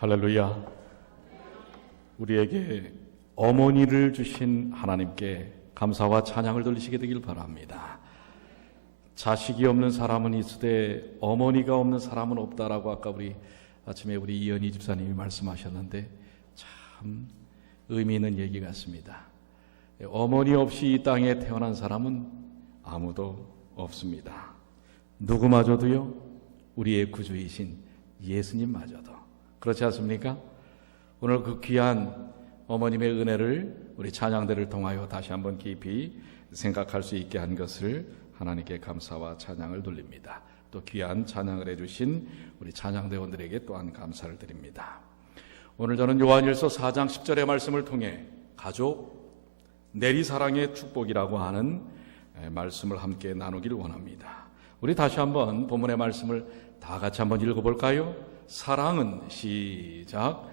할렐루야. 우리에게 어머니를 주신 하나님께 감사와 찬양을 돌리시게 되길 바랍니다. 자식이 없는 사람은 있으되 어머니가 없는 사람은 없다라고 아까 아침에 우리 이현희 집사님이 말씀하셨는데 참 의미 있는 얘기 같습니다. 어머니 없이 이 땅에 태어난 사람은 아무도 없습니다. 누구마저도요, 우리의 구주이신 예수님마저도. 그렇지 않습니까? 오늘 그 귀한 어머님의 은혜를 우리 찬양대를 통하여 다시 한번 깊이 생각할 수 있게 한 것을 하나님께 감사와 찬양을 돌립니다. 또 귀한 찬양을 해주신 우리 찬양대원들에게 또한 감사를 드립니다. 오늘 저는 요한일서 4장 10절의 말씀을 통해 가족, 내리사랑의 축복이라고 하는 말씀을 함께 나누기를 원합니다. 우리 다시 한번 본문의 말씀을 다 같이 한번 읽어볼까요? 사랑은 시작.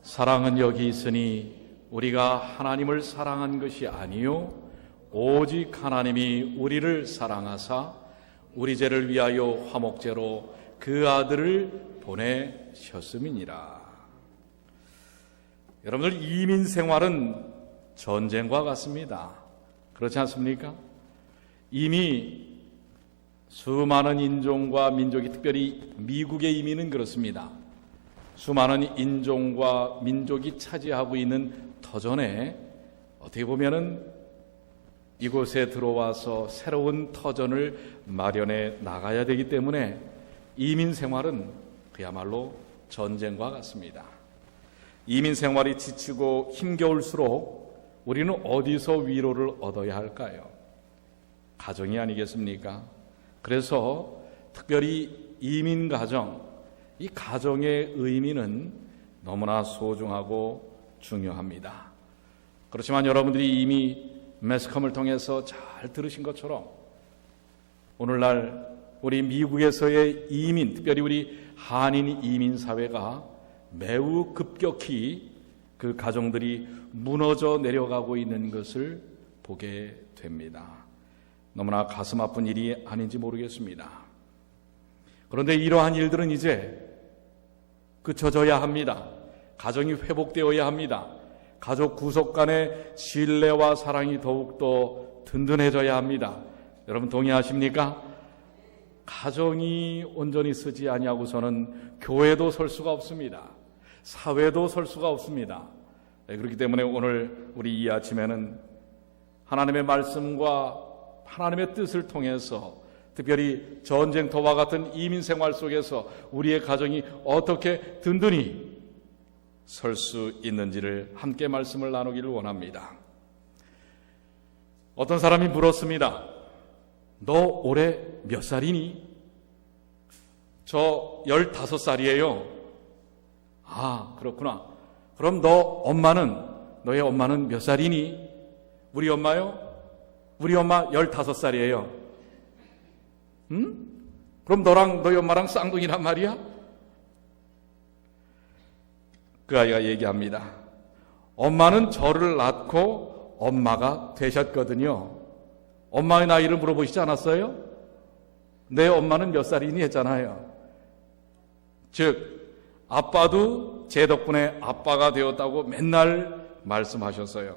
사랑은 여기 있으니 우리가 하나님을 사랑한 것이 아니요 오직 하나님이 우리를 사랑하사 우리 죄를 위하여 화목제로 그 아들을 보내셨음이니라. 여러분들, 이민 생활은 전쟁과 같습니다. 그렇지 않습니까? 이미 수많은 인종과 민족이, 특별히 미국의 이민은 그렇습니다. 수많은 인종과 민족이 차지하고 있는 터전에 어떻게 보면은 이곳에 들어와서 새로운 터전을 마련해 나가야 되기 때문에 이민 생활은 그야말로 전쟁과 같습니다. 이민 생활이 지치고 힘겨울수록 우리는 어디서 위로를 얻어야 할까요? 가정이 아니겠습니까? 그래서 특별히 이민 가정, 이 가정의 의미는 너무나 소중하고 중요합니다. 그렇지만 여러분들이 이미 매스컴을 통해서 잘 들으신 것처럼 오늘날 우리 미국에서의 이민, 특별히 우리 한인 이민 사회가 매우 급격히 그 가정들이 무너져 내려가고 있는 것을 보게 됩니다. 너무나 가슴 아픈 일이 아닌지 모르겠습니다. 그런데 이러한 일들은 이제 그쳐져야 합니다. 가정이 회복되어야 합니다. 가족 구속 간의 신뢰와 사랑이 더욱더 든든해져야 합니다. 여러분 동의하십니까? 가정이 온전히 서지 아니하고서는 교회도 설 수가 없습니다. 사회도 설 수가 없습니다. 그렇기 때문에 오늘 우리 이 아침에는 하나님의 말씀과 하나님의 뜻을 통해서 특별히 전쟁터와 같은 이민 생활 속에서 우리의 가정이 어떻게 든든히 설 수 있는지를 함께 말씀을 나누기를 원합니다. 어떤 사람이 물었습니다. 너 올해 몇 살이니? 저 15살이에요. 아, 그렇구나. 그럼 너의 엄마는 몇 살이니? 우리 엄마요? 우리 엄마 15살이에요. 그럼 너희 엄마랑 쌍둥이란 말이야? 그 아이가 얘기합니다. 엄마는 저를 낳고 엄마가 되셨거든요. 엄마의 나이를 물어보시지 않았어요? 내 엄마는 몇 살이니 했잖아요. 즉 아빠도 제 덕분에 아빠가 되었다고 맨날 말씀하셨어요.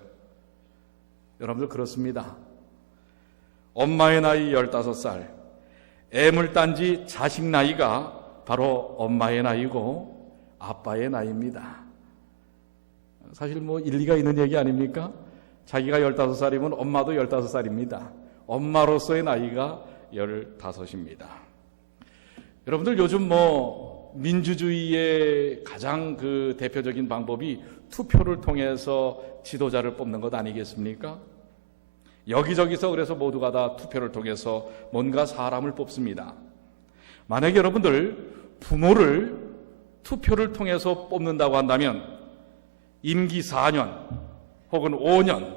여러분들 그렇습니다. 엄마의 나이 15살, 애물단지 자식 나이가 바로 엄마의 나이고 아빠의 나이입니다. 사실 일리가 있는 얘기 아닙니까? 자기가 15살이면 엄마도 15살입니다. 엄마로서의 나이가 15입니다. 여러분들 요즘 민주주의의 가장 그 대표적인 방법이 투표를 통해서 지도자를 뽑는 것 아니겠습니까? 여기저기서 그래서 모두가 다 투표를 통해서 뭔가 사람을 뽑습니다. 만약에 여러분들 부모를 투표를 통해서 뽑는다고 한다면 임기 4년 혹은 5년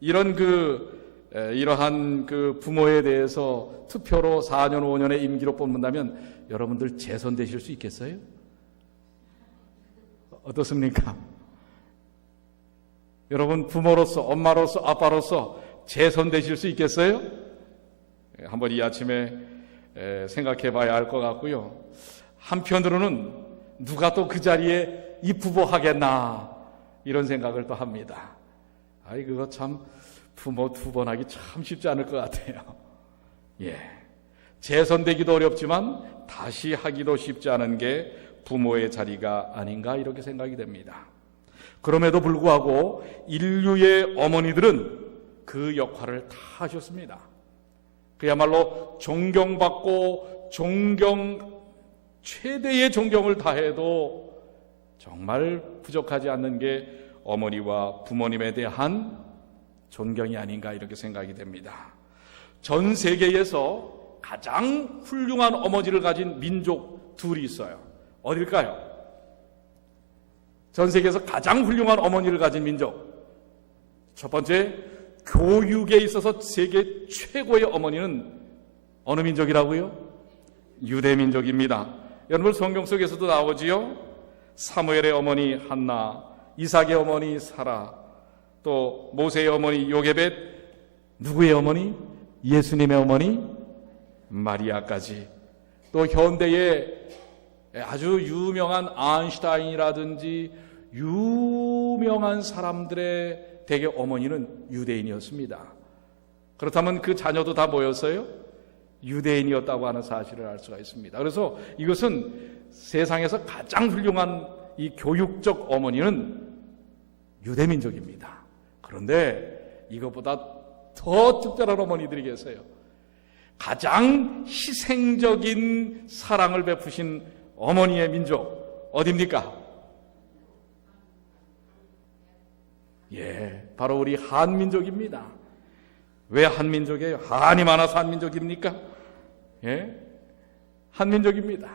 이러한 그 부모에 대해서 투표로 4년 5년의 임기로 뽑는다면 여러분들 재선되실 수 있겠어요? 어떻습니까? 여러분 부모로서, 엄마로서, 아빠로서 재선되실 수 있겠어요? 한번 이 아침에 생각해 봐야 할 것 같고요. 한편으로는 누가 또 그 자리에 이 부부 하겠나 이런 생각을 또 합니다. 아이 그거 참 부모 두 번 하기 참 쉽지 않을 것 같아요. 예, 재선되기도 어렵지만 다시 하기도 쉽지 않은 게 부모의 자리가 아닌가 이렇게 생각이 됩니다. 그럼에도 불구하고 인류의 어머니들은 그 역할을 다 하셨습니다. 그야말로 존경받고 최대의 존경을 다해도 정말 부족하지 않는 게 어머니와 부모님에 대한 존경이 아닌가 이렇게 생각이 됩니다. 전 세계에서 가장 훌륭한 어머니를 가진 민족 둘이 있어요. 어딜까요? 전 세계에서 가장 훌륭한 어머니를 가진 민족. 첫 번째, 교육에 있어서 세계 최고의 어머니는 어느 민족이라고요? 유대 민족입니다. 여러분 성경 속에서도 나오지요. 사무엘의 어머니 한나, 이삭의 어머니 사라, 또 모세의 어머니 요게벳, 누구의 어머니? 예수님의 어머니 마리아까지. 또 현대의 아주 유명한 아인슈타인이라든지 유명한 사람들의 대개 어머니는 유대인이었습니다. 그렇다면 그 자녀도 다 뭐였어요? 유대인이었다고 하는 사실을 알 수가 있습니다. 그래서 이것은 세상에서 가장 훌륭한 이 교육적 어머니는 유대민족입니다. 그런데 이것보다 더 특별한 어머니들이 계세요. 가장 희생적인 사랑을 베푸신 어머니의 민족 어디입니까? 예, 바로 우리 한민족입니다. 왜 한민족이에요? 한이 많아서 한민족입니까? 예, 한민족입니다.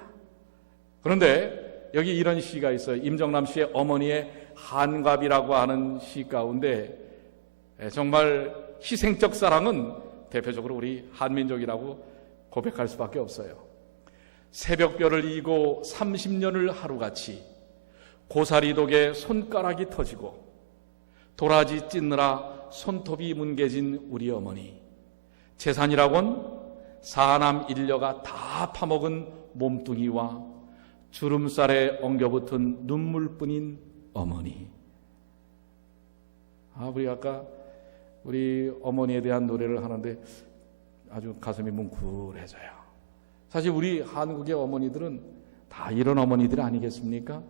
그런데 여기 이런 시가 있어요. 임정남 씨의 어머니의 한갑이라고 하는 시 가운데 정말 희생적 사랑은 대표적으로 우리 한민족이라고 고백할 수밖에 없어요. 새벽별을 이고 30년을 하루같이 고사리 독에 손가락이 터지고 도라지 찢느라 손톱이 뭉개진 우리 어머니, 재산이라곤 사남 일녀가 다 파먹은 몸뚱이와 주름살에 엉겨붙은 눈물뿐인 어머니. 우리 아까 우리 어머니에 대한 노래를 하는데 아주 가슴이 뭉클해져요. 사실 우리 한국의 어머니들은 다 이런 어머니들 아니겠습니까?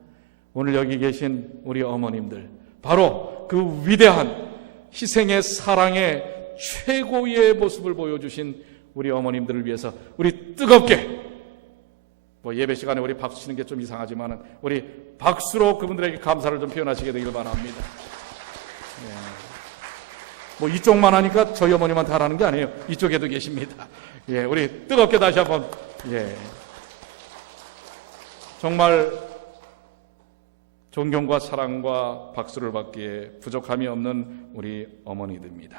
오늘 여기 계신 우리 어머님들, 바로 그 위대한 희생의 사랑의 최고의 모습을 보여주신 우리 어머님들을 위해서 우리 뜨겁게, 예배 시간에 우리 박수 치는 게 좀 이상하지만 우리 박수로 그분들에게 감사를 좀 표현하시게 되길 바랍니다. 이쪽만 하니까 저희 어머님한테 하라는 게 아니에요. 이쪽에도 계십니다. 예, 우리 뜨겁게 다시 한번, 정말 존경과 사랑과 박수를 받기에 부족함이 없는 우리 어머니들입니다.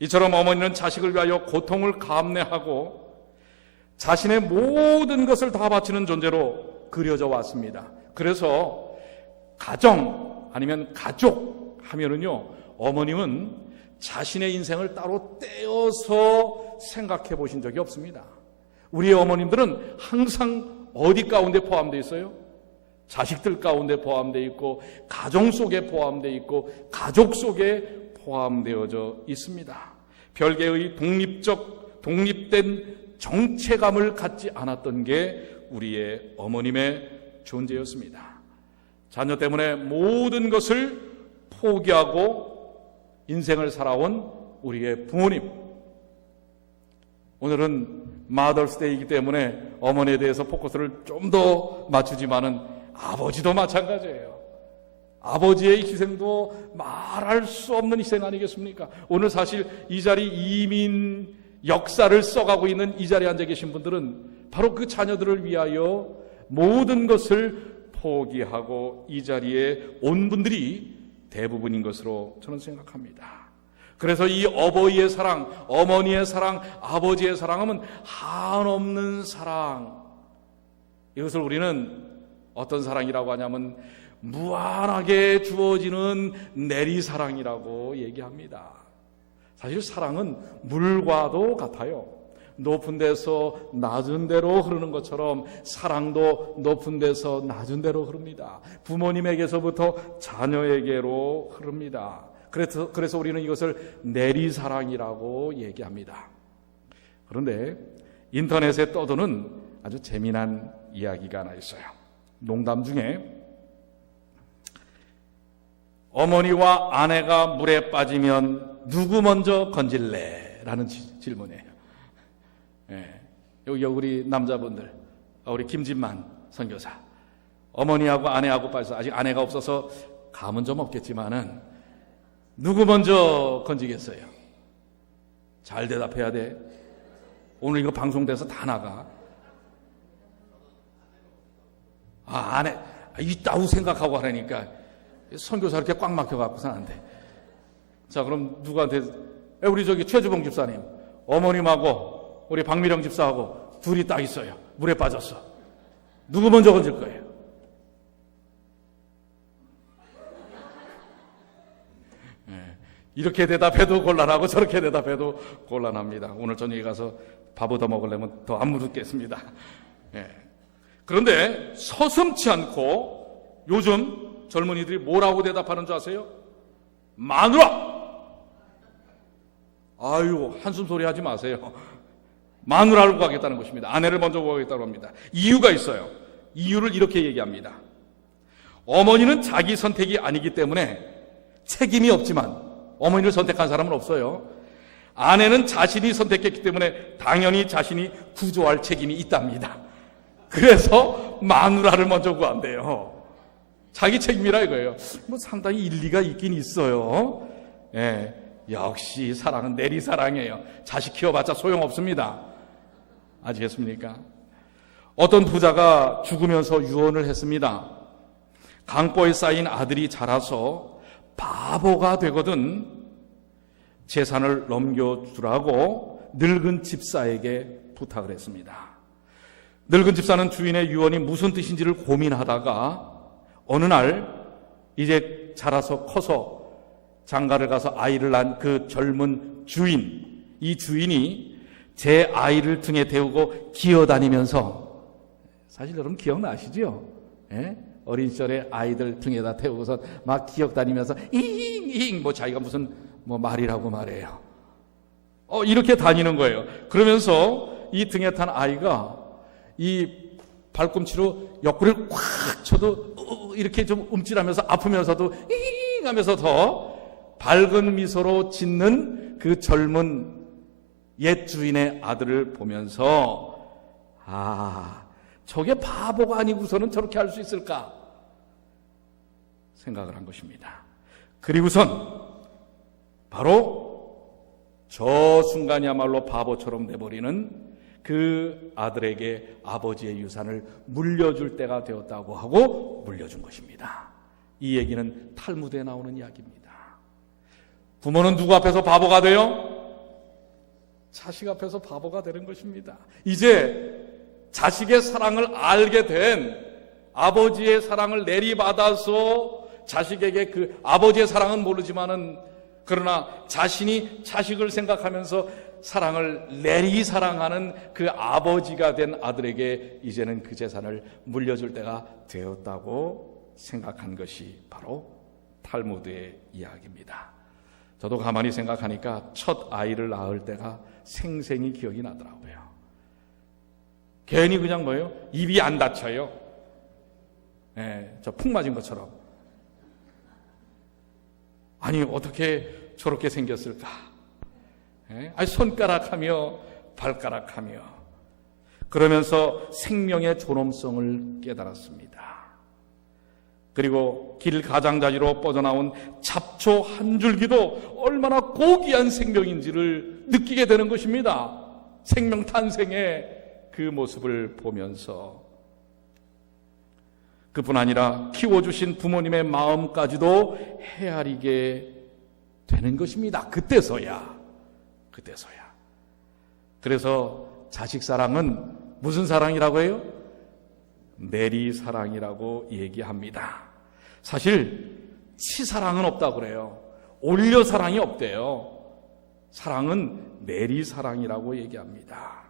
이처럼 어머니는 자식을 위하여 고통을 감내하고 자신의 모든 것을 다 바치는 존재로 그려져 왔습니다. 그래서 가정 아니면 가족 하면은요, 어머님은 자신의 인생을 따로 떼어서 생각해 보신 적이 없습니다. 우리의 어머님들은 항상 어디 가운데 포함되어 있어요? 자식들 가운데 포함되어 있고, 가정 속에 포함되어 있고, 가족 속에 포함되어져 있습니다. 별개의 독립된 정체감을 갖지 않았던 게 우리의 어머님의 존재였습니다. 자녀 때문에 모든 것을 포기하고 인생을 살아온 우리의 부모님. 오늘은 마더스데이이기 때문에 어머니에 대해서 포커스를 좀 더 맞추지만은 아버지도 마찬가지예요. 아버지의 희생도 말할 수 없는 희생 아니겠습니까? 오늘 사실 이 자리 이민 역사를 써가고 있는 이 자리에 앉아 계신 분들은 바로 그 자녀들을 위하여 모든 것을 포기하고 이 자리에 온 분들이 대부분인 것으로 저는 생각합니다. 그래서 이 어버이의 사랑, 어머니의 사랑, 아버지의 사랑은 한없는 사랑. 이것을 우리는 어떤 사랑이라고 하냐면 무한하게 주어지는 내리사랑이라고 얘기합니다. 사실 사랑은 물과도 같아요. 높은 데서 낮은 데로 흐르는 것처럼 사랑도 높은 데서 낮은 데로 흐릅니다. 부모님에게서부터 자녀에게로 흐릅니다. 그래서 우리는 이것을 내리사랑이라고 얘기합니다. 그런데 인터넷에 떠도는 아주 재미난 이야기가 하나 있어요. 농담 중에 어머니와 아내가 물에 빠지면 누구 먼저 건질래? 라는 질문이에요. 예. 여기 우리 남자분들, 우리 김진만 선교사, 어머니하고 아내하고 빠져서 아직 아내가 없어서 감은 좀 없겠지만은 누구 먼저 건지겠어요? 잘 대답해야 돼. 오늘 이거 방송돼서 다 나가. 아내 있다고 생각하고 하라니까 선교사 이렇게 꽉 막혀갖고선 안 돼. 자, 그럼 누구한테? 우리 저기 최주봉 집사님, 어머님하고 우리 박미령 집사하고 둘이 딱 있어요. 물에 빠졌어. 누구 먼저 건질 거예요? 이렇게 대답해도 곤란하고 저렇게 대답해도 곤란합니다. 오늘 저녁에 가서 밥 얻어 먹으려면 더 안 묻겠습니다. 그런데 서슴지 않고 요즘 젊은이들이 뭐라고 대답하는 줄 아세요? 마누라! 아유, 한숨 소리 하지 마세요. 마누라를 구하겠다는 것입니다. 아내를 먼저 구하겠다고 합니다. 이유가 있어요. 이유를 이렇게 얘기합니다. 어머니는 자기 선택이 아니기 때문에 책임이 없지만 어머니를 선택한 사람은 없어요. 아내는 자신이 선택했기 때문에 당연히 자신이 구조할 책임이 있답니다. 그래서 마누라를 먼저 구한대요. 자기 책임이라 이거예요. 뭐 상당히 일리가 있긴 있어요. 예, 역시 사랑은 내리사랑이에요. 자식 키워봤자 소용없습니다. 아시겠습니까? 어떤 부자가 죽으면서 유언을 했습니다. 강보에 쌓인 아들이 자라서 바보가 되거든 재산을 넘겨주라고 늙은 집사에게 부탁을 했습니다. 늙은 집사는 주인의 유언이 무슨 뜻인지를 고민하다가 어느 날 이제 자라서 커서 장가를 가서 아이를 낳은 그 젊은 주인, 이 주인이 제 아이를 등에 태우고 기어다니면서, 사실 여러분 기억나시죠? 예? 어린 시절에 아이들 등에다 태우고서 막 기어다니면서 잉잉 뭐 자기가 무슨 뭐 말이라고 말해요. 이렇게 다니는 거예요. 그러면서 이 등에 탄 아이가 이 발꿈치로 옆구리를 꽉 쳐도 이렇게 좀 움찔하면서 아프면서도 잉 하면서 더 밝은 미소로 짓는 그 젊은 옛 주인의 아들을 보면서 저게 바보가 아니고서는 저렇게 할 수 있을까 생각을 한 것입니다. 그리고선 바로 저 순간이야말로 바보처럼 돼버리는 그 아들에게 아버지의 유산을 물려줄 때가 되었다고 하고 물려준 것입니다. 이 얘기는 탈무드에 나오는 이야기입니다. 부모는 누구 앞에서 바보가 돼요? 자식 앞에서 바보가 되는 것입니다. 이제 자식의 사랑을 알게 된, 아버지의 사랑을 내리받아서 자식에게 그 아버지의 사랑은 모르지만은 그러나 자신이 자식을 생각하면서 사랑을 내리사랑하는 그 아버지가 된 아들에게 이제는 그 재산을 물려줄 때가 되었다고 생각한 것이 바로 탈무드의 이야기입니다. 저도 가만히 생각하니까 첫 아이를 낳을 때가 생생히 기억이 나더라고요. 괜히 그냥 뭐예요? 입이 안 닫혀요. 저 푹 맞은 것처럼. 아니 어떻게 저렇게 생겼을까? 손가락하며 발가락하며 그러면서 생명의 존엄성을 깨달았습니다. 그리고 길 가장자리로 뻗어나온 잡초 한 줄기도 얼마나 고귀한 생명인지를 느끼게 되는 것입니다. 생명 탄생의 그 모습을 보면서 그뿐 아니라 키워주신 부모님의 마음까지도 헤아리게 되는 것입니다. 그때서야. 그래서 자식 사랑은 무슨 사랑이라고 해요? 내리사랑이라고 얘기합니다. 사실 치사랑은 없다고 그래요. 올려사랑이 없대요. 사랑은 내리사랑이라고 얘기합니다.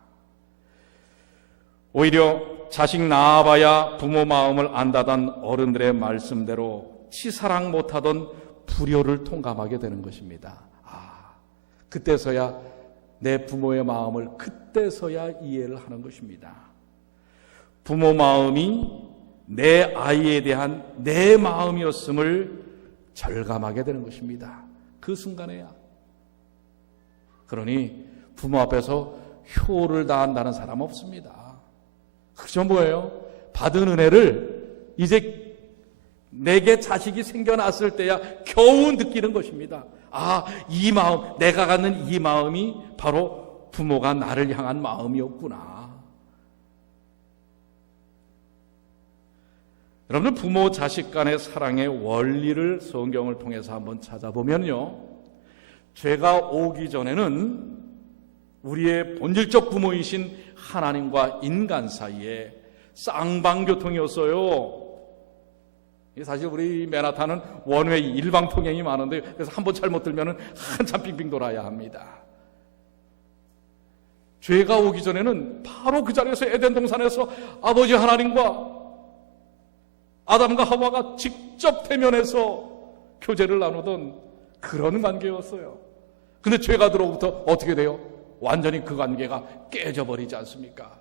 오히려 자식 낳아봐야 부모 마음을 안다던 어른들의 말씀대로 치사랑 못하던 불효를 통감하게 되는 것입니다. 그때서야 내 부모의 마음을 그때서야 이해를 하는 것입니다. 부모 마음이 내 아이에 대한 내 마음이었음을 절감하게 되는 것입니다. 그 순간에야. 그러니 부모 앞에서 효를 다한다는 사람 없습니다. 그죠? 뭐예요? 받은 은혜를 이제 내게 자식이 생겨났을 때야 겨우 느끼는 것입니다. 이 마음, 내가 갖는 이 마음이 바로 부모가 나를 향한 마음이었구나. 여러분들, 부모 자식 간의 사랑의 원리를 성경을 통해서 한번 찾아보면요, 죄가 오기 전에는 우리의 본질적 부모이신 하나님과 인간 사이에 쌍방교통이었어요. 사실 우리 맨하탄은 원웨이 일방통행이 많은데, 그래서 한번 잘못 들면 한참 빙빙 돌아야 합니다. 죄가 오기 전에는 바로 그 자리에서 에덴 동산에서 아버지 하나님과 아담과 하와가 직접 대면해서 교제를 나누던 그런 관계였어요. 근데 죄가 들어오부터 어떻게 돼요? 완전히 그 관계가 깨져버리지 않습니까?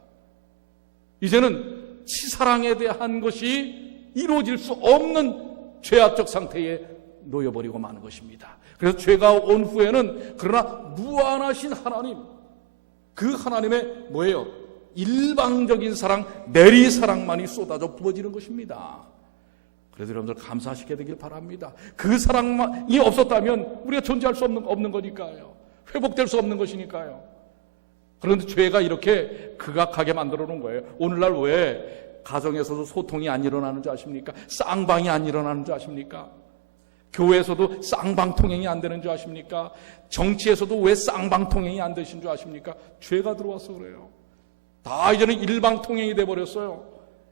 이제는 치사랑에 대한 것이 이루어질 수 없는 죄악적 상태에 놓여버리고 마는 것입니다. 그래서 죄가 온 후에는 그러나 무한하신 하나님, 그 하나님의 뭐예요? 일방적인 사랑, 내리사랑만이 쏟아져 부어지는 것입니다. 그래서 여러분들 감사하시게 되길 바랍니다. 그 사랑이 없었다면 우리가 존재할 수 없는 거니까요. 회복될 수 없는 것이니까요. 그런데 죄가 이렇게 극악하게 만들어 놓은 거예요. 오늘날 왜 가정에서도 소통이 안 일어나는 줄 아십니까? 쌍방이 안 일어나는 줄 아십니까? 교회에서도 쌍방통행이 안 되는 줄 아십니까? 정치에서도 왜 쌍방통행이 안 되신 줄 아십니까? 죄가 들어와서 그래요. 다 이제는 일방통행이 돼버렸어요.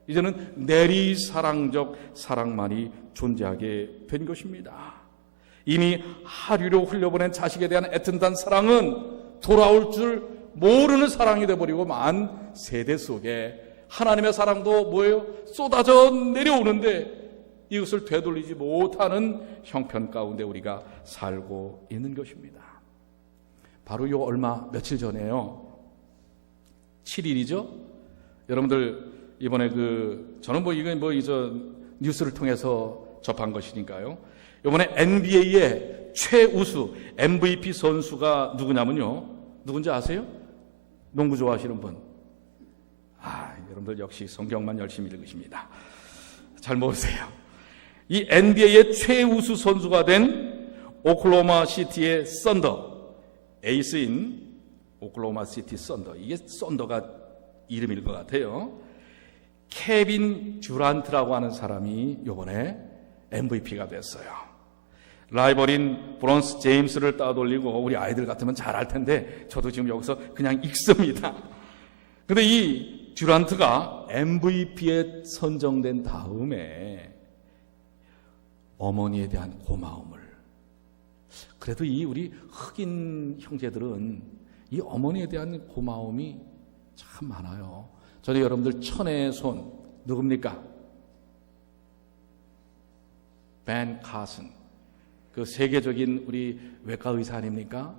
이제는 내리사랑적 사랑만이 존재하게 된 것입니다. 이미 하류로 흘려보낸 자식에 대한 애틋한 사랑은 돌아올 줄 모르는 사랑이 돼버리고 만 세대 속에 하나님의 사랑도 뭐예요? 쏟아져 내려오는데 이것을 되돌리지 못하는 형편 가운데 우리가 살고 있는 것입니다. 바로 요 며칠 전에요, 7일이죠? 여러분들 이번에 저는 이건 뉴스를 통해서 접한 것이니까요. 이번에 NBA의 최우수 MVP 선수가 누구냐면요, 누군지 아세요? 농구 좋아하시는 분. 여러분들 역시 성경만 열심히 읽으십니다. 잘 모르세요. 이 NBA의 최우수 선수가 된 오클라호마 시티의 썬더, 에이스인 오클라호마 시티 썬더, 이게 썬더가 이름일 것 같아요. 케빈 듀란트라고 하는 사람이 이번에 MVP가 됐어요. 라이벌인 브론스 제임스를 따돌리고, 우리 아이들 같으면 잘 알 텐데 저도 지금 여기서 그냥 읽습니다. 근데 이 듀란트가 MVP에 선정된 다음에 어머니에 대한 고마움을, 그래도 우리 흑인 형제들은 이 어머니에 대한 고마움이 참 많아요. 저도 여러분들 천의 손 누굽니까? 벤 카슨, 그 세계적인 우리 외과 의사 아닙니까?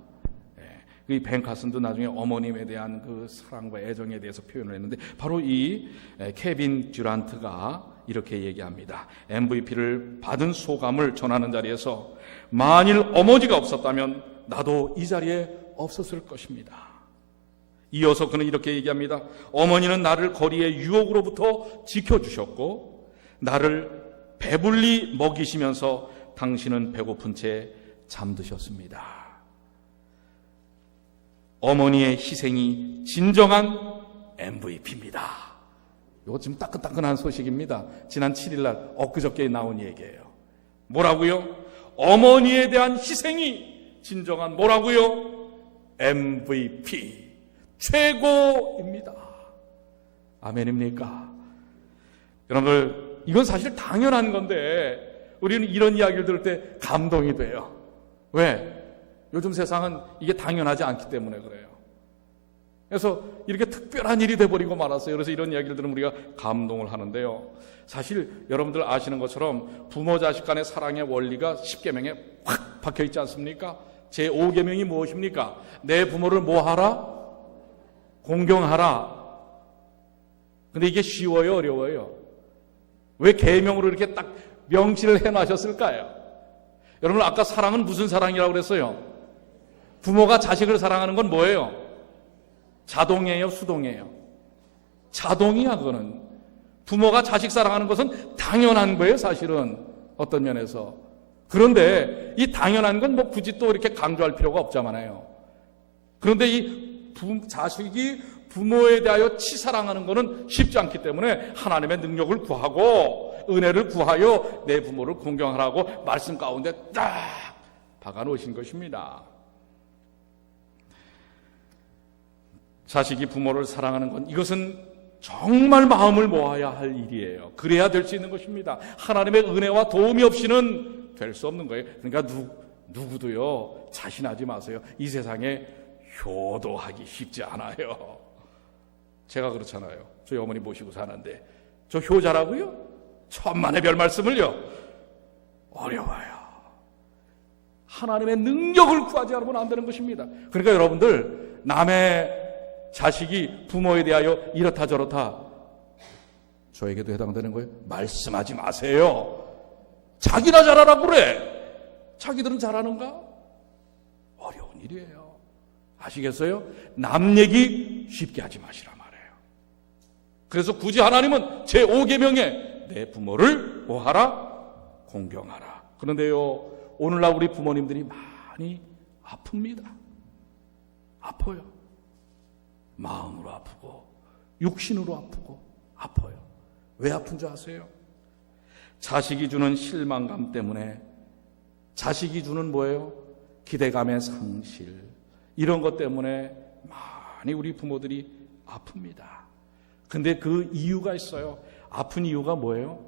이 벤 카슨도 나중에 어머님에 대한 그 사랑과 애정에 대해서 표현을 했는데, 바로 이 케빈 듀란트가 이렇게 얘기합니다. MVP를 받은 소감을 전하는 자리에서, 만일 어머니가 없었다면 나도 이 자리에 없었을 것입니다. 이어서 그는 이렇게 얘기합니다. 어머니는 나를 거리의 유혹으로부터 지켜주셨고, 나를 배불리 먹이시면서 당신은 배고픈 채 잠드셨습니다. 어머니의 희생이 진정한 MVP입니다. 이거 지금 따끈따끈한 소식입니다. 지난 7일날 엊그저께 나온 얘기예요. 뭐라고요? 어머니에 대한 희생이 진정한 뭐라고요? MVP, 최고입니다. 아멘입니까? 여러분들, 이건 사실 당연한 건데 우리는 이런 이야기를 들을 때 감동이 돼요. 왜? 요즘 세상은 이게 당연하지 않기 때문에 그래요. 그래서 이렇게 특별한 일이 돼버리고 말았어요. 그래서 이런 이야기를 들으면 우리가 감동을 하는데요. 사실 여러분들 아시는 것처럼 부모 자식 간의 사랑의 원리가 10계명에 확 박혀있지 않습니까? 제5계명이 무엇입니까? 내 부모를 뭐하라? 공경하라. 근데 이게 쉬워요, 어려워요? 왜 계명으로 이렇게 딱 명시를 해놔셨을까요? 여러분, 아까 사랑은 무슨 사랑이라고 그랬어요? 부모가 자식을 사랑하는 건 뭐예요? 자동이에요, 수동이에요? 자동이야. 그거는 부모가 자식 사랑하는 것은 당연한 거예요, 사실은. 어떤 면에서. 그런데 이 당연한 건 뭐 굳이 또 이렇게 강조할 필요가 없잖아요. 그런데 이 자식이 부모에 대하여 치사랑하는 것은 쉽지 않기 때문에 하나님의 능력을 구하고 은혜를 구하여 내 부모를 공경하라고 말씀 가운데 딱 박아놓으신 것입니다. 자식이 부모를 사랑하는 건 이것은 정말 마음을 모아야 할 일이에요. 그래야 될 수 있는 것입니다. 하나님의 은혜와 도움이 없이는 될 수 없는 거예요. 그러니까 누구도요 자신하지 마세요. 이 세상에 효도하기 쉽지 않아요. 제가 그렇잖아요. 저희 어머니 모시고 사는데 저 효자라고요? 천만의 별 말씀을요? 어려워요. 하나님의 능력을 구하지 않으면 안 되는 것입니다. 그러니까 여러분들 남의 자식이 부모에 대하여 이렇다 저렇다 저에게도 해당되는 거예요? 말씀하지 마세요. 자기나 잘하라고 그래. 자기들은 잘하는가? 어려운 일이에요. 아시겠어요? 남 얘기 쉽게 하지 마시라 말해요. 그래서 굳이 하나님은 제5계명에 내 부모를 뭐하라? 공경하라. 그런데요, 오늘날 우리 부모님들이 많이 아픕니다. 아파요. 마음으로 아프고 육신으로 아프고 아파요. 왜 아픈 줄 아세요? 자식이 주는 실망감 때문에, 자식이 주는 뭐예요? 기대감의 상실, 이런 것 때문에 많이 우리 부모들이 아픕니다. 근데 그 이유가 있어요. 아픈 이유가 뭐예요?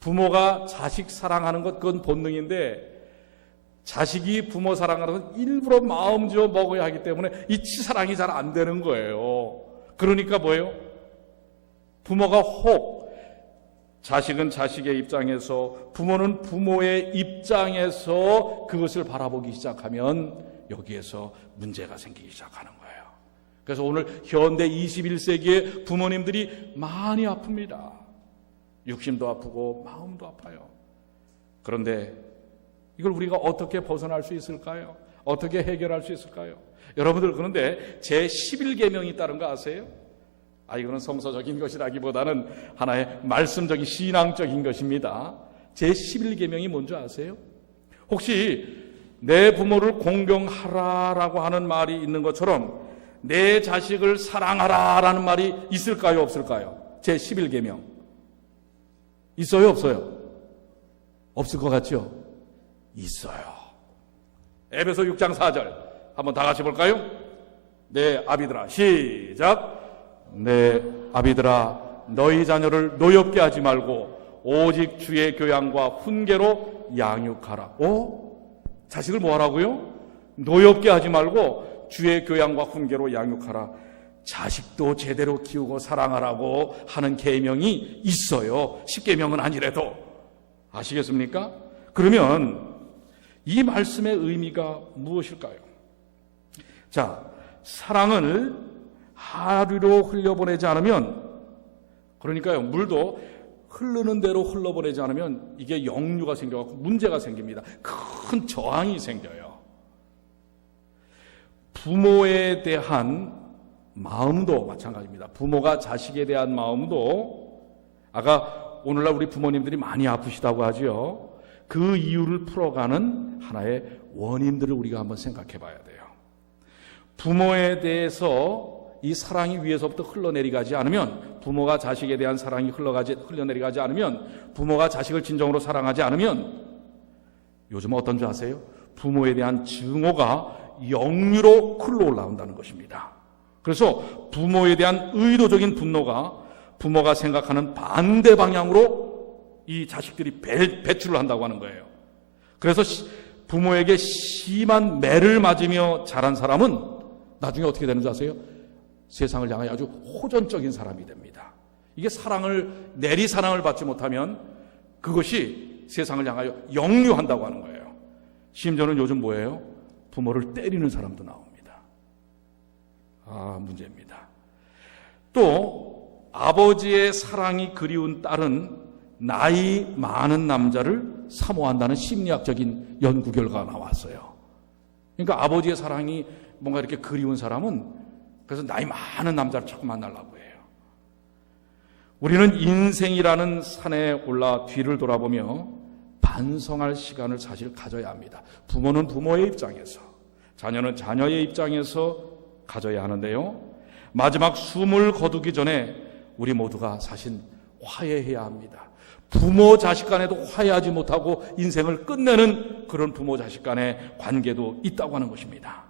부모가 자식 사랑하는 것, 그건 본능인데 자식이 부모 사랑하는 건 일부러 마음 지어 먹어야 하기 때문에 이 치사랑이 잘 안 되는 거예요. 그러니까 뭐예요? 부모가 혹, 자식은 자식의 입장에서, 부모는 부모의 입장에서 그것을 바라보기 시작하면 여기에서 문제가 생기기 시작하는 거예요. 그래서 오늘 현대 21세기의 부모님들이 많이 아픕니다. 육신도 아프고 마음도 아파요. 그런데 이걸 우리가 어떻게 벗어날 수 있을까요? 어떻게 해결할 수 있을까요? 여러분들, 그런데 제11계명이 있다는 거 아세요? 이거는 성서적인 것이라기보다는 하나의 말씀적인 신앙적인 것입니다. 제11계명이 뭔지 아세요? 혹시 내 부모를 공경하라라고 하는 말이 있는 것처럼 내 자식을 사랑하라라는 말이 있을까요, 없을까요? 제11계명 있어요, 없어요? 없을 것 같죠? 있어요. 에베소 6장 4절 한번 다 같이 볼까요? 내 아비들아, 시작. 내 아비들아, 너희 자녀를 노엽게 하지 말고 오직 주의 교양과 훈계로 양육하라. 자식을 뭐 하라고요? 노엽게 하지 말고 주의 교양과 훈계로 양육하라. 자식도 제대로 키우고 사랑하라고 하는 계명이 있어요. 10계명은 아니래도. 아시겠습니까? 그러면 이 말씀의 의미가 무엇일까요? 자, 사랑을 하류로 흘려보내지 않으면, 그러니까요, 물도 흐르는 대로 흘러보내지 않으면 이게 역류가 생겨서 문제가 생깁니다. 큰 저항이 생겨요. 부모에 대한 마음도 마찬가지입니다. 부모가 자식에 대한 마음도, 아까 오늘날 우리 부모님들이 많이 아프시다고 하죠. 그 이유를 풀어가는 하나의 원인들을 우리가 한번 생각해 봐야 돼요. 부모에 대해서 이 사랑이 위에서부터 흘러내려가지 않으면, 부모가 자식에 대한 사랑이 흘러내려가지 않으면, 부모가 자식을 진정으로 사랑하지 않으면 요즘 어떤 줄 아세요? 부모에 대한 증오가 역류로 흘러올라온다는 것입니다. 그래서 부모에 대한 의도적인 분노가 부모가 생각하는 반대 방향으로 이 자식들이 배출을 한다고 하는 거예요. 그래서 부모에게 심한 매를 맞으며 자란 사람은 나중에 어떻게 되는 줄 아세요? 세상을 향하여 아주 호전적인 사람이 됩니다. 이게 내리 사랑을 받지 못하면 그것이 세상을 향하여 역류한다고 하는 거예요. 심지어는 요즘 뭐예요? 부모를 때리는 사람도 나옵니다. 문제입니다. 또 아버지의 사랑이 그리운 딸은 나이 많은 남자를 사모한다는 심리학적인 연구 결과가 나왔어요. 그러니까 아버지의 사랑이 뭔가 이렇게 그리운 사람은 그래서 나이 많은 남자를 자꾸 만나려고 해요. 우리는 인생이라는 산에 올라 뒤를 돌아보며 반성할 시간을 사실 가져야 합니다. 부모는 부모의 입장에서, 자녀는 자녀의 입장에서 가져야 하는데요. 마지막 숨을 거두기 전에 우리 모두가 사실 화해해야 합니다. 부모 자식 간에도 화해하지 못하고 인생을 끝내는 그런 부모 자식 간의 관계도 있다고 하는 것입니다.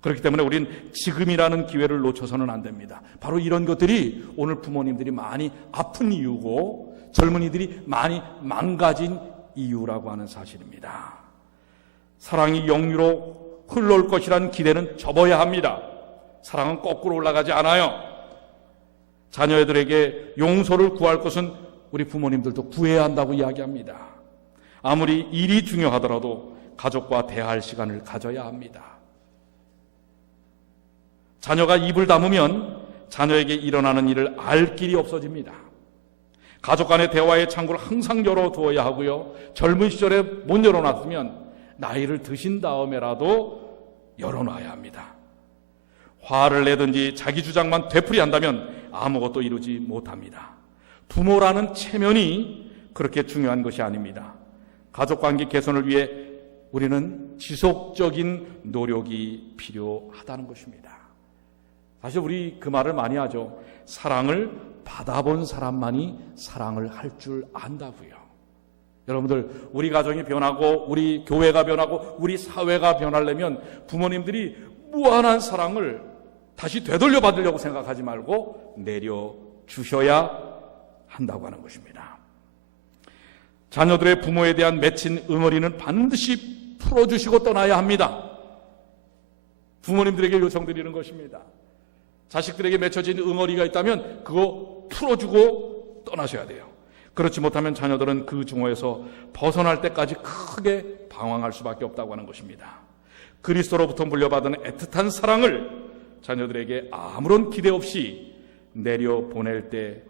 그렇기 때문에 우린 지금이라는 기회를 놓쳐서는 안 됩니다. 바로 이런 것들이 오늘 부모님들이 많이 아픈 이유고 젊은이들이 많이 망가진 이유라고 하는 사실입니다. 사랑이 역류로 흘러올 것이라는 기대는 접어야 합니다. 사랑은 거꾸로 올라가지 않아요. 자녀들에게 용서를 구할 것은 우리 부모님들도 구해야 한다고 이야기합니다. 아무리 일이 중요하더라도 가족과 대화할 시간을 가져야 합니다. 자녀가 입을 다무면 자녀에게 일어나는 일을 알 길이 없어집니다. 가족 간의 대화의 창구를 항상 열어두어야 하고요. 젊은 시절에 못 열어놨으면 나이를 드신 다음에라도 열어놔야 합니다. 화를 내든지 자기 주장만 되풀이한다면 아무것도 이루지 못합니다. 부모라는 체면이 그렇게 중요한 것이 아닙니다. 가족관계 개선을 위해 우리는 지속적인 노력이 필요하다는 것입니다. 사실 우리 그 말을 많이 하죠. 사랑을 받아본 사람만이 사랑을 할 줄 안다고요. 여러분들, 우리 가정이 변하고 우리 교회가 변하고 우리 사회가 변하려면 부모님들이 무한한 사랑을 다시 되돌려 받으려고 생각하지 말고 내려주셔야 한다고 하는 것입니다. 자녀들의 부모에 대한 맺힌 응어리는 반드시 풀어주시고 떠나야 합니다. 부모님들에게 요청드리는 것입니다. 자식들에게 맺혀진 응어리가 있다면 그거 풀어주고 떠나셔야 돼요. 그렇지 못하면 자녀들은 그 증오에서 벗어날 때까지 크게 방황할 수밖에 없다고 하는 것입니다. 그리스도로부터 물려받은 애틋한 사랑을 자녀들에게 아무런 기대 없이 내려보낼 때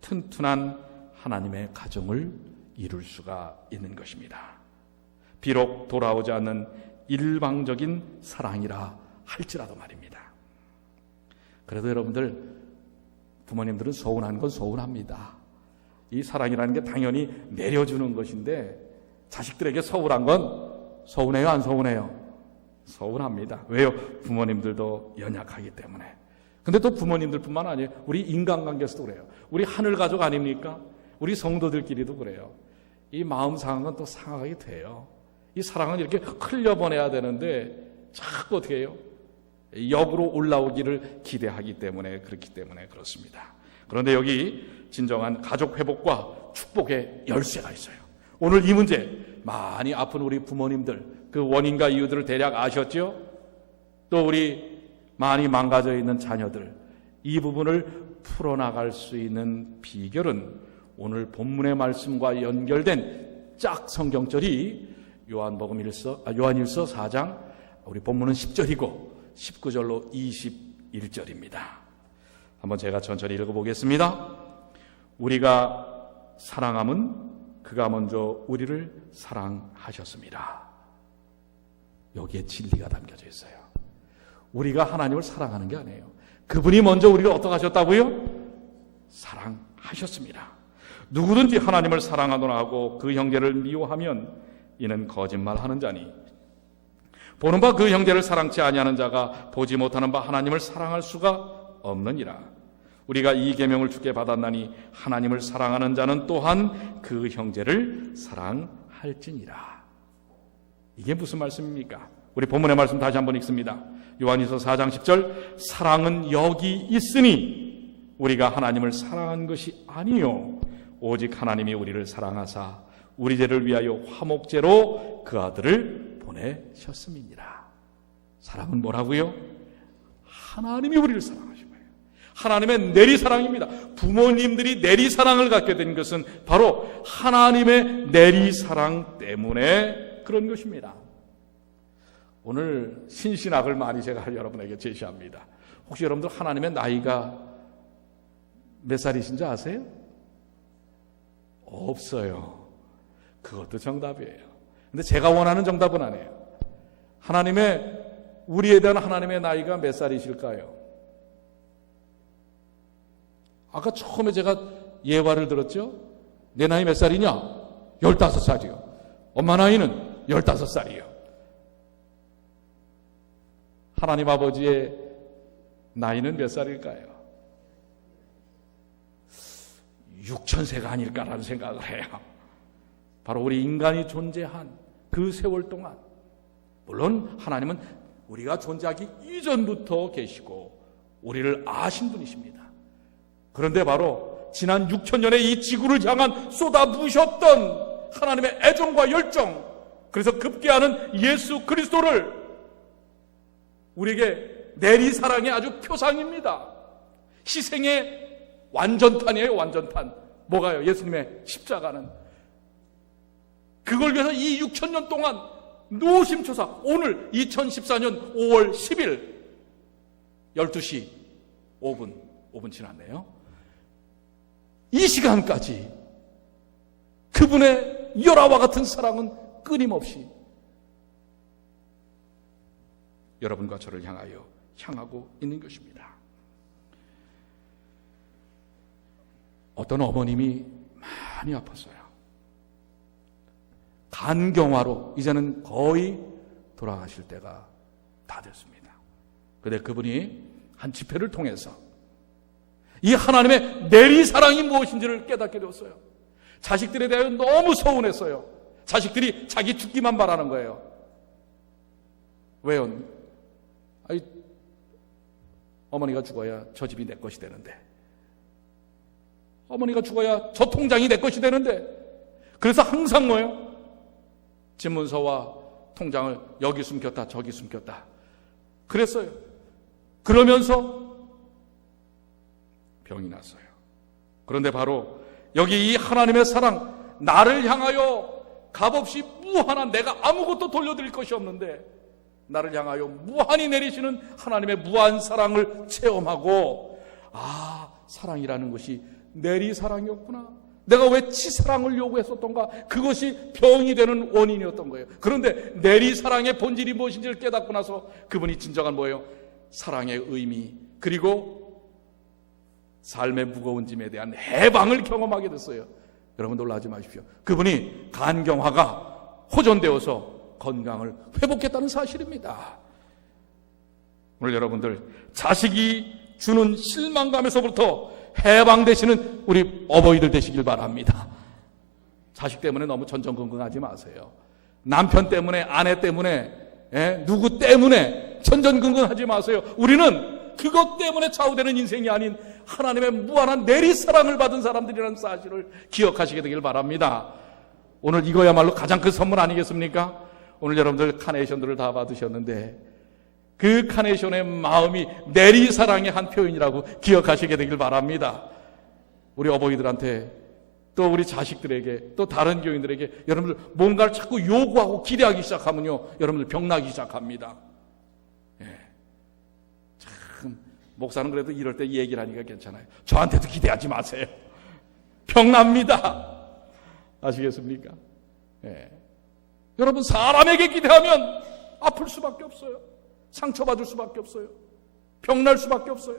튼튼한 하나님의 가정을 이룰 수가 있는 것입니다. 비록 돌아오지 않는 일방적인 사랑이라 할지라도 말입니다. 그래도 여러분들, 부모님들은 서운한 건 서운합니다. 이 사랑이라는 게 당연히 내려주는 것인데 자식들에게 서운한 건 서운해요, 안 서운해요? 서운합니다. 왜요? 부모님들도 연약하기 때문에. 근데 또 부모님들뿐만 아니에요. 우리 인간관계에서도 그래요. 우리 하늘 가족 아닙니까? 우리 성도들끼리도 그래요. 이 마음 상한 건 또 상하게 돼요. 이 사랑은 이렇게 흘려보내야 되는데 자꾸 어떻게 해요? 역으로 올라오기를 기대하기 때문에, 그렇기 때문에 그렇습니다. 그런데 여기 진정한 가족 회복과 축복의 열쇠가 있어요. 오늘 이 문제, 많이 아픈 우리 부모님들, 그 원인과 이유들을 대략 아셨죠? 또 우리 많이 망가져 있는 자녀들, 이 부분을 풀어나갈 수 있는 비결은 오늘 본문의 말씀과 연결된 짝 성경절이 요한일서 4장, 우리 본문은 10절이고 19절로 21절입니다. 한번 제가 천천히 읽어보겠습니다. 우리가 사랑함은 그가 먼저 우리를 사랑하셨습니다. 여기에 진리가 담겨져 있어요. 우리가 하나님을 사랑하는 게 아니에요. 그분이 먼저 우리를 어떻게 하셨다고요? 사랑하셨습니다. 누구든지 하나님을 사랑하노라 하고 그 형제를 미워하면 이는 거짓말하는 자니 보는 바 그 형제를 사랑치 아니하는 자가 보지 못하는 바 하나님을 사랑할 수가 없느니라. 우리가 이 계명을 주께 받았나니 하나님을 사랑하는 자는 또한 그 형제를 사랑할지니라. 이게 무슨 말씀입니까? 우리 본문의 말씀 다시 한번 읽습니다. 요한일서 4장 10절, 사랑은 여기 있으니 우리가 하나님을 사랑한 것이 아니요 오직 하나님이 우리를 사랑하사 우리 죄를 위하여 화목제로 그 아들을 보내셨음이니라. 사랑은 뭐라고요? 하나님이 우리를 사랑하신 거예요. 하나님의 내리사랑입니다. 부모님들이 내리사랑을 갖게 된 것은 바로 하나님의 내리사랑 때문에 그런 것입니다. 오늘 신신학을 많이 제가 여러분에게 제시합니다. 혹시 여러분들 하나님의 나이가 몇 살이신지 아세요? 없어요. 그것도 정답이에요. 근데 제가 원하는 정답은 아니에요. 우리에 대한 하나님의 나이가 몇 살이실까요? 아까 처음에 제가 예화를 들었죠? 내 나이 몇 살이냐? 15살이요. 엄마 나이는 15살이요. 하나님 아버지의 나이는 몇 살일까요? 6,000세가 아닐까라는 생각을 해요. 바로 우리 인간이 존재한 그 세월 동안, 물론 하나님은 우리가 존재하기 이전부터 계시고 우리를 아신 분이십니다. 그런데 바로 지난 6,000년의 이 지구를 향한 쏟아부으셨던 하나님의 애정과 열정, 그래서 급기야는 예수 그리스도를 우리에게 내리사랑의 아주 표상입니다. 희생의 완전판이에요. 완전판. 뭐가요? 예수님의 십자가는. 그걸 위해서 이 6,000년 동안 노심초사, 오늘 2014년 5월 10일 12시 5분 지났네요. 이 시간까지 그분의 열화와 같은 사랑은 끊임없이 여러분과 저를 향하고 있는 것입니다. 어떤 어머님이 많이 아팠어요. 간경화로 이제는 거의 돌아가실 때가 다 됐습니다. 그런데 그분이 한 집회를 통해서 이 하나님의 내리사랑이 무엇인지를 깨닫게 되었어요. 자식들에 대하여 너무 서운했어요. 자식들이 자기 죽기만 바라는 거예요. 왜요? 어머니가 죽어야 저 집이 내 것이 되는데, 어머니가 죽어야 저 통장이 내 것이 되는데, 그래서 항상 뭐예요? 집문서와 통장을 여기 숨겼다 저기 숨겼다 그랬어요. 그러면서 병이 났어요. 그런데 바로 여기 이 하나님의 사랑, 나를 향하여 값없이 무한한, 내가 아무것도 돌려드릴 것이 없는데 나를 향하여 무한히 내리시는 하나님의 무한 사랑을 체험하고, 아, 사랑이라는 것이 내리사랑이었구나, 내가 왜 치사랑을 요구했었던가, 그것이 병이 되는 원인이었던 거예요. 그런데 내리사랑의 본질이 무엇인지를 깨닫고 나서 그분이 진정한 뭐예요? 사랑의 의미, 그리고 삶의 무거운 짐에 대한 해방을 경험하게 됐어요. 여러분 놀라지 마십시오. 그분이 간경화가 호전되어서 건강을 회복했다는 사실입니다. 오늘 여러분들 자식이 주는 실망감에서부터 해방되시는 우리 어버이들 되시길 바랍니다. 자식 때문에 너무 전전긍긍하지 마세요. 남편 때문에, 아내 때문에, 누구 때문에 전전긍긍하지 마세요. 우리는 그것 때문에 좌우되는 인생이 아닌 하나님의 무한한 내리사랑을 받은 사람들이라는 사실을 기억하시게 되길 바랍니다. 오늘 이거야말로 가장 큰 선물 아니겠습니까? 오늘 여러분들 카네이션들을 다 받으셨는데 그 카네이션의 마음이 내리사랑의 한 표현이라고 기억하시게 되길 바랍니다. 우리 어버이들한테, 또 우리 자식들에게, 또 다른 교인들에게 여러분들 뭔가를 자꾸 요구하고 기대하기 시작하면요, 여러분들 병나기 시작합니다. 참, 목사는 그래도 이럴 때 얘기를 하니까 괜찮아요. 저한테도 기대하지 마세요. 병납니다. 아시겠습니까? 여러분, 사람에게 기대하면 아플 수밖에 없어요. 상처받을 수밖에 없어요. 병날 수밖에 없어요.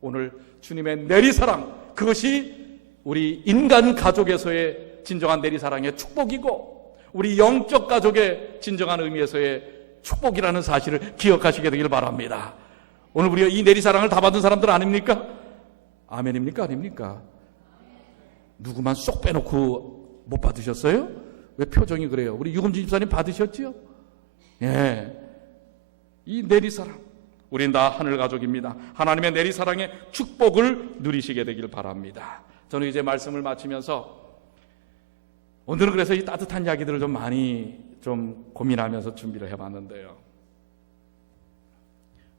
오늘 주님의 내리사랑, 그것이 우리 인간 가족에서의 진정한 내리사랑의 축복이고 우리 영적 가족의 진정한 의미에서의 축복이라는 사실을 기억하시게 되길 바랍니다. 오늘 우리가 이 내리사랑을 다 받은 사람들 아닙니까? 아멘입니까? 아닙니까? 누구만 쏙 빼놓고 못 받으셨어요? 왜 표정이 그래요? 우리 유금진 집사님 받으셨지요? 이 내리사랑, 우린 다 하늘 가족입니다. 하나님의 내리사랑의 축복을 누리시게 되길 바랍니다. 저는 이제 말씀을 마치면서 오늘은 그래서 이 따뜻한 이야기들을 좀 많이 고민하면서 준비를 해봤는데요.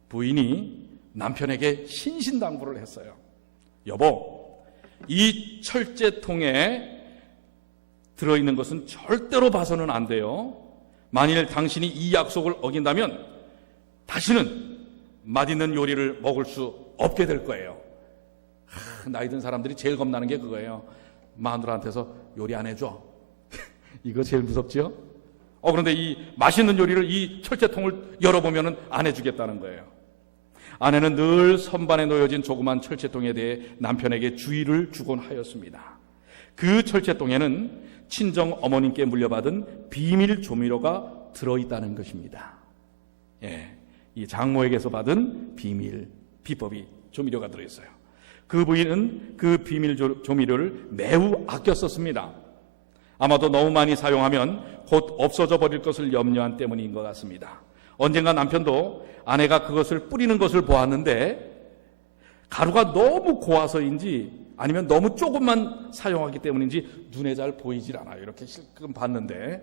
부인이 남편에게 신신당부를 했어요. 여보, 이 철제통에 들어있는 것은 절대로 봐서는 안 돼요. 만일 당신이 이 약속을 어긴다면 다시는 맛있는 요리를 먹을 수 없게 될 거예요. 나이 든 사람들이 제일 겁나는 게 그거예요. 마누라한테서 요리 안 해줘. 이거 제일 무섭죠? 그런데 이 맛있는 요리를 이 철제통을 열어보면 안 해주겠다는 거예요. 아내는 늘 선반에 놓여진 조그만 철제통에 대해 남편에게 주의를 주곤 하였습니다. 그 철제통에는 친정 어머님께 물려받은 비밀 조미료가 들어있다는 것입니다. 이 장모에게서 받은 비법이 조미료가 들어있어요. 그 부인은 그 비밀 조미료를 매우 아껴 썼습니다. 아마도 너무 많이 사용하면 곧 없어져 버릴 것을 염려한 때문인 것 같습니다. 언젠가 남편도 아내가 그것을 뿌리는 것을 보았는데 가루가 너무 고와서인지 아니면 너무 조금만 사용하기 때문인지 눈에 잘 보이질 않아요. 이렇게 실금 봤는데,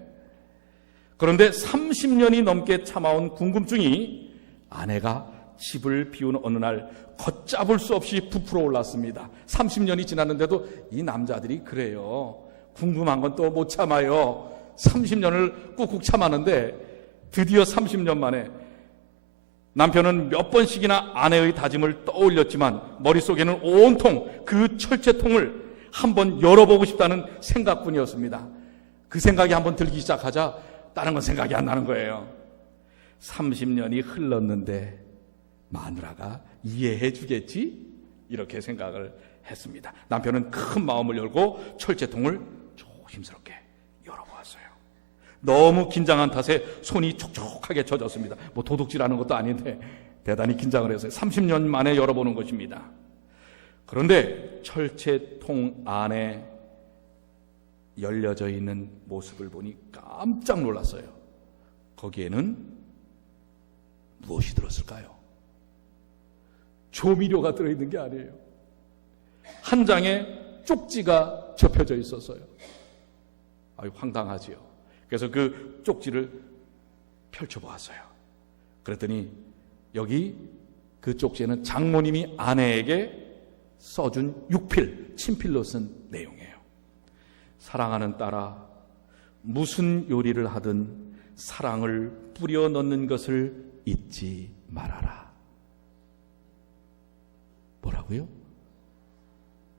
그런데 30년이 넘게 참아온 궁금증이 아내가 집을 비운 어느 날 걷잡을 수 없이 부풀어 올랐습니다. 30년이 지났는데도 이 남자들이 그래요. 궁금한 건 또 못 참아요. 30년을 꾹꾹 참았는데 드디어 30년 만에 남편은 몇 번씩이나 아내의 다짐을 떠올렸지만 머릿속에는 온통 그 철제통을 한번 열어보고 싶다는 생각뿐이었습니다. 그 생각이 한번 들기 시작하자 다른 건 생각이 안 나는 거예요. 30년이 흘렀는데 마누라가 이해해 주겠지? 이렇게 생각을 했습니다. 남편은 큰 마음을 열고 철제통을 조심스럽게 열어보았어요. 너무 긴장한 탓에 손이 촉촉하게 젖었습니다. 도둑질하는 것도 아닌데 대단히 긴장을 했어요. 30년 만에 열어보는 것입니다. 그런데 철제통 안에 열려져 있는 모습을 보니 깜짝 놀랐어요. 거기에는 무엇이 들었을까요? 조미료가 들어있는 게 아니에요. 한 장의 쪽지가 접혀져 있었어요. 황당하지요. 그래서 그 쪽지를 펼쳐보았어요. 그랬더니 여기 그 쪽지에는 장모님이 아내에게 써준 육필, 친필로 쓴 내용이에요. 사랑하는 딸아, 무슨 요리를 하든 사랑을 뿌려 넣는 것을 잊지 말아라. 뭐라고요?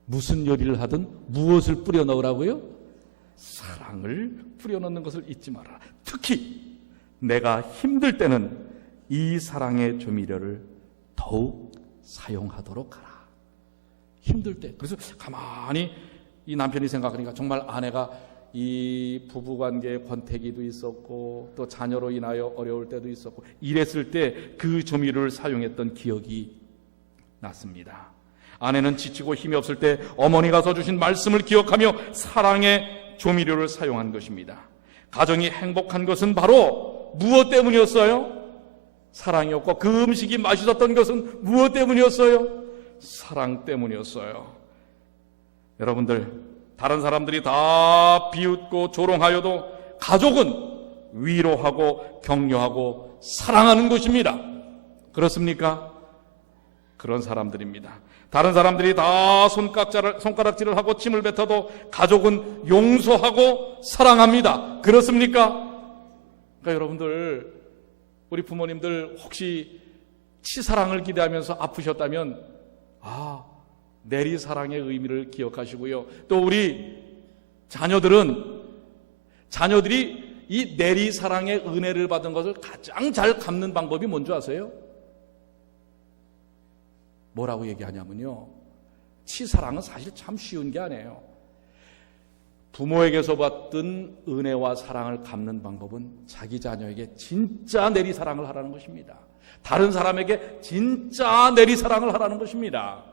무슨 요리를 하든 무엇을 뿌려 넣으라고요? 사랑을 뿌려 넣는 것을 잊지 말아라. 특히 내가 힘들 때는 이 사랑의 조미료를 더욱 사용하도록 하라. 힘들 때. 그래서 가만히 이 남편이 생각하니까 정말 아내가 이 부부관계의 권태기도 있었고 또 자녀로 인하여 어려울 때도 있었고 이랬을 때 그 조미료를 사용했던 기억이 났습니다. 아내는 지치고 힘이 없을 때 어머니가 써주신 말씀을 기억하며 사랑의 조미료를 사용한 것입니다. 가정이 행복한 것은 바로 무엇 때문이었어요? 사랑이었고 그 음식이 맛있었던 것은 무엇 때문이었어요? 사랑 때문이었어요. 여러분들, 다른 사람들이 다 비웃고 조롱하여도 가족은 위로하고 격려하고 사랑하는 것입니다. 그렇습니까? 그런 사람들입니다. 다른 사람들이 다 손가락질을 하고 침을 뱉어도 가족은 용서하고 사랑합니다. 그렇습니까? 그러니까 여러분들, 우리 부모님들 혹시 치사랑을 기대하면서 아프셨다면 내리사랑의 의미를 기억하시고요. 또 우리 자녀들이 이 내리사랑의 은혜를 받은 것을 가장 잘 갚는 방법이 뭔지 아세요? 뭐라고 얘기하냐면요, 치사랑은 사실 참 쉬운 게 아니에요. 부모에게서 받던 은혜와 사랑을 갚는 방법은 자기 자녀에게 진짜 내리사랑을 하라는 것입니다. 다른 사람에게 진짜 내리사랑을 하라는 것입니다.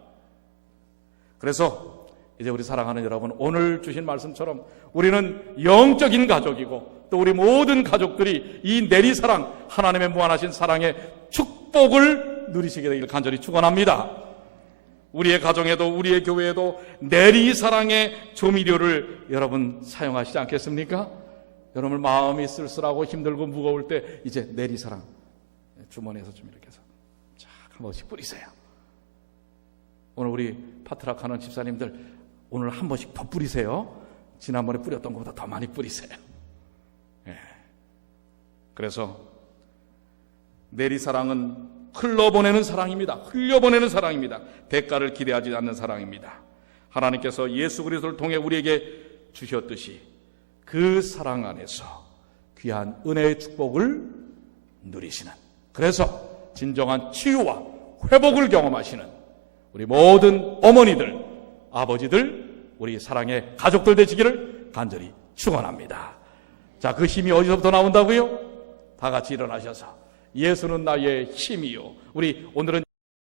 그래서 이제 우리 사랑하는 여러분, 오늘 주신 말씀처럼 우리는 영적인 가족이고 또 우리 모든 가족들이 이 내리사랑, 하나님의 무한하신 사랑의 축복을 누리시게 되기를 간절히 축원합니다. 우리의 가정에도 우리의 교회에도 내리사랑의 조미료를 여러분 사용하시지 않겠습니까? 여러분 마음이 쓸쓸하고 힘들고 무거울 때 이제 내리사랑 주머니에서 좀 이렇게 해서 자 한 번씩 뿌리세요. 오늘 우리 파트락 하는 집사님들 오늘 한 번씩 더 뿌리세요. 지난번에 뿌렸던 것보다 더 많이 뿌리세요. 예. 그래서 내리사랑은 흘러보내는 사랑입니다. 흘려보내는 사랑입니다. 대가를 기대하지 않는 사랑입니다. 하나님께서 예수 그리스도를 통해 우리에게 주셨듯이 그 사랑 안에서 귀한 은혜의 축복을 누리시는, 그래서 진정한 치유와 회복을 경험하시는 우리 모든 어머니들, 아버지들, 우리 사랑의 가족들 되시기를 간절히 축원합니다. 자, 그 힘이 어디서부터 나온다고요? 다 같이 일어나셔서 예수는 나의 힘이요. 우리 오늘은